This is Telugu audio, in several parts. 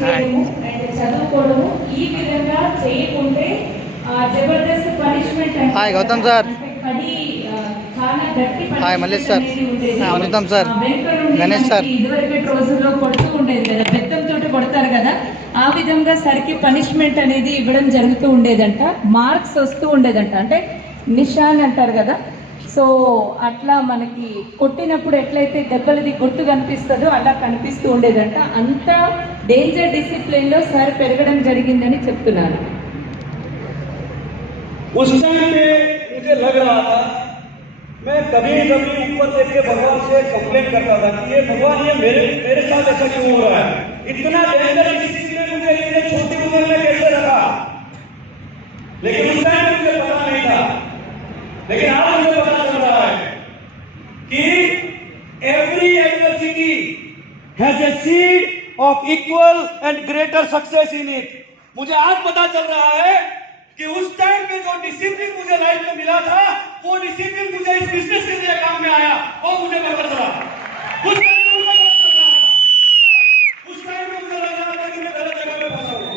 చేయడము అండ్ చదువుకోవడము ఈ విధంగా చేయకుంటే జబర్దస్త్ పనిష్మెంట్ అంటే పడి చాలా గట్టి ఇదివరకటి రోజుల్లో కొడుతూ ఉండేది కదా, బెత్తంతో కొడతారు కదా, ఆ విధంగా సరికి పనిష్మెంట్ అనేది ఇవ్వడం జరుగుతూ ఉండేదంట. మార్క్స్ వస్తూ ఉండేదంట, అంటే నిషాన్ అంటారు కదా. సో అట్లా మనకి కొట్టినప్పుడు ఎట్లయితే దెబ్బలది గుర్తు కనిపిస్తుందో అలా కనిపిస్తూ ఉండేదంట. అంత డేంజర్ డిసిప్లిన్లో సార్ పెరగడం జరిగిందని చెప్తున్నారు. उस टाइम पे मुझे लग रहा था, मैं कभी कभी ऊपर देख के भगवान से कंप्लेन करता था कि ये भगवान ये मेरे साथ ऐसा क्यों हो रहा है, इतना डेंजर डिसिप्लिन मुझे इतने छोटी उम्र में कैसे रखा. लेकिन उस टाइम मुझे पता नहीं था, लेकिन आज मुझे पता चल रहा है कि every adversity has a seed of equal and greater success in it. मुझे आज पता चल रहा है कि उस टाइम पे जो डिसिप्लिन मुझे लाइफ में मिला था, वो डिसिप्लिन मुझे इस बिजनेस के लिए काम में आया और मुझे पता चला. उस टाइम में मुझे पता चल रहा था, उस टाइम में मुझे लग रहा था कि मैं गलत जगह पे फंसा हूं,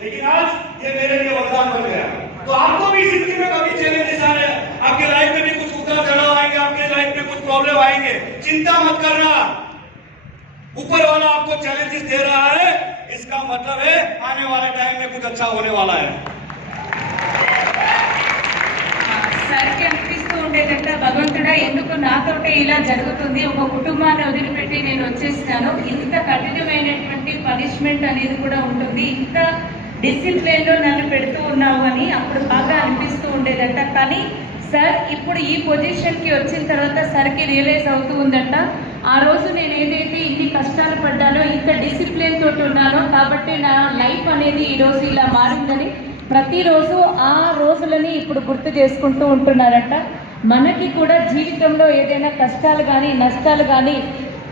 लेकिन आज ये मेरे लिए वरदान बन गया. तो आपको भी जिंदगी में कभी चैलेंजेस आ रहे हैं, आपके लाइफ में भी कुछ उतार चढ़ाव आएंगे, आपके लाइफ में कुछ प्रॉब्लम आएंगे, चिंता मत करना. ऊपर वाला आपको चैलेंजेस दे रहा है, इसका मतलब है आने वाले टाइम में कुछ अच्छा होने वाला है. సార్కి అనిపిస్తూ ఉండేదంట, భగవంతుడా ఎందుకు నాతోటే ఇలా జరుగుతుంది, ఒక కుటుంబాన్ని వదిలిపెట్టి నేను వచ్చేసినాను, ఇంత కఠినమైనటువంటి పనిష్మెంట్ అనేది కూడా ఉంటుంది, ఇంత డిసిప్లిన్లో నన్ను పెడుతూ ఉన్నావు అని అప్పుడు బాగా అనిపిస్తూ ఉండేదంట. కానీ సార్ ఇప్పుడు ఈ పొజిషన్కి వచ్చిన తర్వాత సార్కి రియలైజ్ అవుతూ ఉందంట, ఆ రోజు నేను ఏదైతే ఇన్ని కష్టాలు పడ్డానో, ఇంత డిసిప్లిన్ తోటి ఉన్నానో కాబట్టి నా లైఫ్ అనేది ఈరోజు ఇలా మారిందని ప్రతిరోజు ఆ రోజులని ఇప్పుడు గుర్తు చేసుకుంటూ ఉంటున్నారంట. మనకి కూడా జీవితంలో ఏదైనా కష్టాలు కానీ నష్టాలు కానీ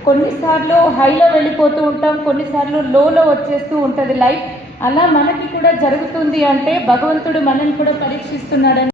కొన్నిసార్లు హైలో వెళ్ళిపోతూ ఉంటాం, కొన్నిసార్లు లోలో వచ్చేస్తూ ఉంటుంది లైఫ్. అలా మనకి కూడా జరుగుతుంది అంటే భగవంతుడు మనల్ని కూడా పరీక్షిస్తున్నాడని